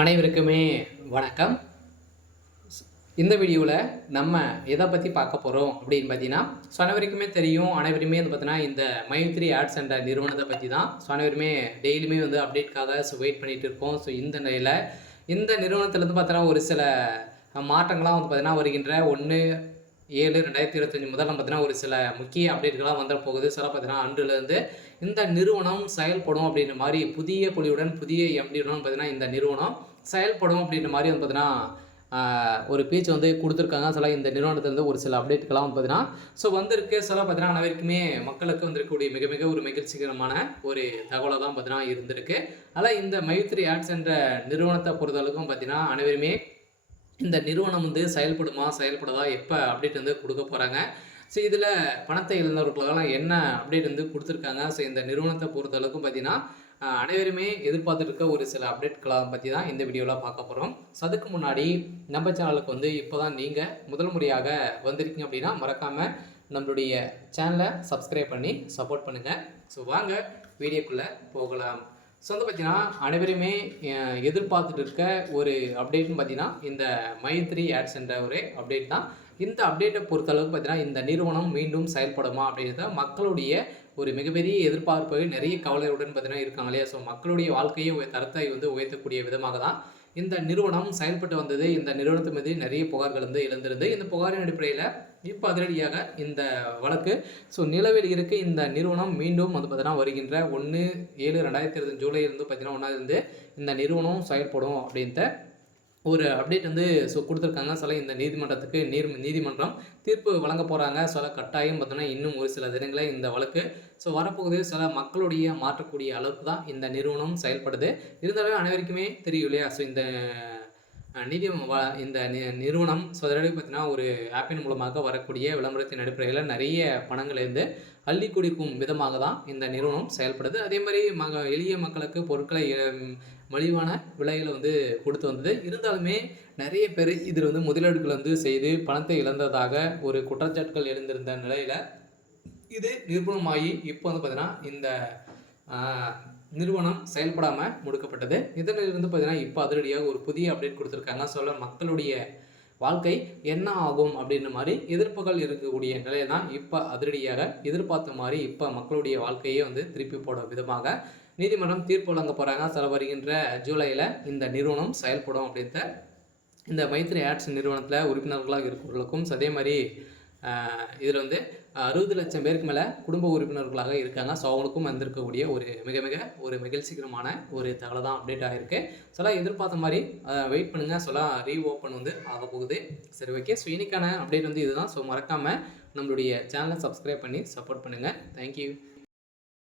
அனைவருக்குமே வணக்கம். இந்த வீடியோவில் நம்ம எதை பற்றி பார்க்க போகிறோம் அப்படின்னு பார்த்தீங்கன்னா, அனைவருக்குமே தெரியும். அனைவருமே வந்து பார்த்தீங்கன்னா இந்த மைத்ரி ஆட்ஸ் என்ற நிறுவனத்தை பற்றி தான் அனைவருமே டெய்லியுமே வந்து அப்டேட்காக வெயிட் பண்ணிகிட்டு இருக்கோம். இந்த நிலையில் இந்த நிறுவனத்திலேருந்து பார்த்தீங்கன்னா ஒரு சில மாற்றங்கள்லாம் வந்து பார்த்தீங்கன்னா வருகின்ற 1/7/2025 முதல் பார்த்தீங்கன்னா ஒரு சில முக்கிய அப்டேட்கள்லாம் வந்துட போகுது. பார்த்தீங்கன்னா அன்றிலிருந்து இந்த நிறுவனம் செயல்படும் அப்படின்ற மாதிரி புதிய பொலிவுடன் புதிய எம்டியுடன் பார்த்தீங்கன்னா இந்த நிறுவனம் செயல்படும் அப்படின்ற மாதிரி வந்து பார்த்தீங்கன்னா ஒரு பேச்சு வந்து கொடுத்துருக்காங்க. இந்த நிறுவனத்திலேருந்து ஒரு சில அப்டேட்டுக்கெல்லாம் வந்து பார்த்தீங்கன்னா வந்திருக்கு. பார்த்தீங்கன்னா அனைவருக்குமே மக்களுக்கு வந்திருக்கக்கூடிய மிக மிக ஒரு மகிழ்ச்சிகரமான ஒரு தகவலாக தான் பார்த்தீங்கன்னா இருந்திருக்கு. அதனால் இந்த மைத்ரி ஆட்ஸ் என்ற நிறுவனத்தை பொறுத்தளவுக்கும் பார்த்தீங்கன்னா அனைவருமே இந்த நிறுவனம் வந்து செயல்படாதா, எப்போ அப்டேட் வந்து கொடுக்க போகிறாங்க, இதில் பணத்தை இழந்தவர்களுக்கெல்லாம் என்ன அப்டேட் வந்து கொடுத்துருக்காங்க. இந்த நிறுவனத்தை பொறுத்தளவுக்கும் பார்த்தீங்கன்னா அனைவருமே எதிர்பார்த்துட்டு இருக்க ஒரு சில அப்டேட்களை பற்றி தான் இந்த வீடியோவில் பார்க்க போகிறோம். அதுக்கு முன்னாடி நம்ம சேனலுக்கு வந்து இப்போ தான் நீங்கள் முதல் முறையாக வந்திருக்கீங்க அப்படின்னா மறக்காமல் நம்மளுடைய சேனலை சப்ஸ்கிரைப் பண்ணி சப்போர்ட் பண்ணுங்கள். வாங்க வீடியோக்குள்ளே போகலாம். வந்து பார்த்தீங்கன்னா அனைவருமே எதிர்பார்த்துட்டு இருக்க ஒரு அப்டேட்னு பார்த்தீங்கன்னா இந்த மைத்ரி ஆட்ஸ் என்ற ஒரு அப்டேட் தான். இந்த அப்டேட்டை பொறுத்தளவுக்கு பார்த்தீங்கன்னா இந்த நிறுவனம் மீண்டும் செயல்படுமா அப்படின்றத மக்களுடைய ஒரு மிகப்பெரிய எதிர்பார்ப்பு, நிறைய கவலையுடன் பார்த்தீங்கன்னா இருக்காங்க இல்லையா. மக்களுடைய வாழ்க்கையை தரத்தை வந்து உயர்த்தக்கூடிய விதமாக தான் இந்த நிறுவனம் செயல்பட்டு வந்தது. இந்த நிறுவனத்து மீது நிறைய புகார்கள் வந்து எழுந்திருந்தது. இந்த புகாரின் அடிப்படையில் இப்போ அதிரடியாக இந்த வழக்கு நிலவில் இருக்க இந்த நிறுவனம் மீண்டும் வந்து பார்த்தீங்கன்னா வருகின்ற 1/7/2025 ஜூலையிலிருந்து பார்த்தீங்கன்னா 1 இந்த நிறுவனம் செயல்படும் அப்படின்ட்டு ஒரு அப்டேட் வந்து கொடுத்துருக்காங்க. இந்த நீதிமன்றத்துக்கு நீதிமன்றம் தீர்ப்பு வழங்க போகிறாங்க. கட்டாயம் பார்த்தோன்னா இன்னும் ஒரு சில தினங்களில் இந்த வழக்கு வரப்போகுது. மக்களுடைய மாற்றக்கூடிய அளவுக்கு தான் இந்த நிறுவனம் செயல்படுது. இருந்தாலும் அனைவருக்குமே தெரியும் இல்லையா. இந்த இந்த நிறுவனம் அதனால பார்த்தீங்கன்னா ஒரு ஆப்பின் மூலமாக வரக்கூடிய விளம்பரத்தின் அடிப்படையில் நிறைய பணங்கள்லேருந்து அள்ளி குடிக்கும் விதமாக தான் இந்த நிறுவனம் செயல்படுது. அதே மாதிரி எளிய மக்களுக்கு பொருட்களை மலிவான விலைகளை வந்து கொடுத்து வந்தது. இருந்தாலுமே நிறைய பேர் இதில் வந்து முதலீடுகள் வந்து செய்து பணத்தை இழந்ததாக ஒரு குற்றச்சாட்டுகள் எழுந்திருந்த நிலையில் இது நிரூபணமாகி இப்போ வந்து பார்த்தீங்கன்னா இந்த நிறுவனம் செயல்படாமல் முடுக்கப்பட்டது. இதிலிருந்து பார்த்தீங்கன்னா இப்போ அதிரடியாக ஒரு புதிய அப்டேட் கொடுத்துருக்காங்க. மக்களுடைய வாழ்க்கை என்ன ஆகும் அப்படின்ற மாதிரி எதிர்ப்புகள் இருக்கக்கூடிய நிலையை தான் இப்போ அதிரடியாக எதிர்பார்த்த மாதிரி இப்போ மக்களுடைய வாழ்க்கையே வந்து திருப்பி போட விதமாக நீதிமன்றம் தீர்ப்பு வழங்க போகிறாங்க. வருகின்ற ஜூலையில் இந்த நிறுவனம் செயல்படும் அப்படின்ற இந்த மைத்ரி ஆட்ஸ் நிறுவனத்தில் உறுப்பினர்களாக இருக்கிறவர்களுக்கும் அதே மாதிரி இதில் வந்து 60 லட்சம் பேருக்கு மேலே குடும்ப உறுப்பினர்களாக இருக்காங்க. அவங்களுக்கும் வந்திருக்கக்கூடிய ஒரு மிக மிக ஒரு மகிழ்ச்சிகரமான ஒரு தகவல் தான் அப்டேட் ஆகிருக்கு. எதிர்பார்த்த மாதிரி வெயிட் பண்ணுங்கள். ரீஓப்பன் வந்து ஆக போகுது. ஓகே. இன்னைக்கான அப்டேட் வந்து இதுதான். மறக்காமல் நம்மளுடைய சேனலை சப்ஸ்கிரைப் பண்ணி சப்போர்ட் பண்ணுங்கள். தேங்க்யூ.